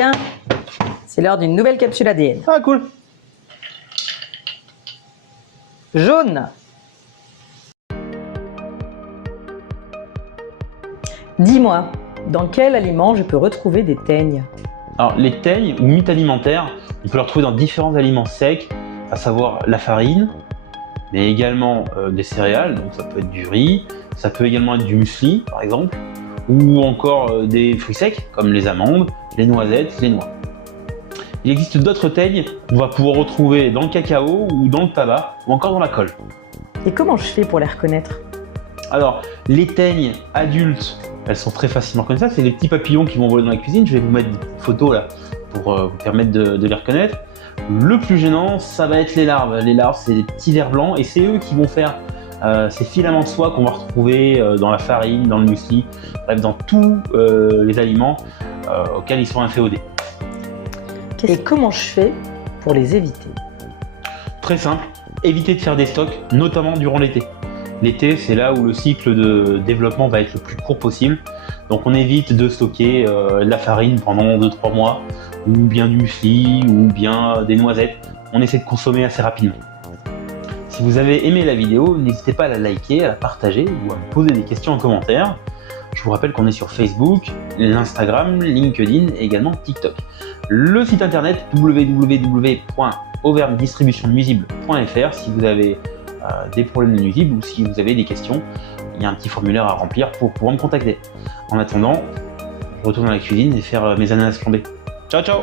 Tiens, c'est l'heure d'une nouvelle capsule ADN. Ah, cool. Jaune. Dis-moi, dans quel aliment je peux retrouver des teignes? Alors, les teignes ou mythes alimentaires, on peut les retrouver dans différents aliments secs, à savoir la farine, mais également des céréales, donc ça peut être du riz, ça peut également être du muesli, par exemple, ou encore des fruits secs, comme les amandes, les noisettes, les noix. Il existe d'autres teignes qu'on va pouvoir retrouver dans le cacao, ou dans le tabac, ou encore dans la colle. Et comment je fais pour les reconnaître? Alors, les teignes adultes, elles sont très facilement reconnaissables. C'est les petits papillons qui vont voler dans la cuisine. Je vais vous mettre des photos là pour vous permettre de les reconnaître. Le plus gênant, ça va être les larves. Les larves, c'est des petits vers blancs et c'est eux qui vont faire ces filaments de soie qu'on va retrouver dans la farine, dans le muesli, bref, dans tous les aliments auxquels ils sont inféodés. Et comment je fais pour les éviter? Très simple, évitez de faire des stocks, notamment durant l'été. L'été, c'est là où le cycle de développement va être le plus court possible. Donc on évite de stocker de la farine pendant 2-3 mois, ou bien du muesli, ou bien des noisettes. On essaie de consommer assez rapidement. Si vous avez aimé la vidéo, n'hésitez pas à la liker, à la partager ou à me poser des questions en commentaire. Je vous rappelle qu'on est sur Facebook, l'Instagram, LinkedIn et également TikTok. Le site internet www.auvergnedistributionnuisible.fr si vous avez des problèmes de nuisibles ou si vous avez des questions, il y a un petit formulaire à remplir pour pouvoir me contacter. En attendant, je retourne à la cuisine et faire mes ananas flambés. Ciao ciao!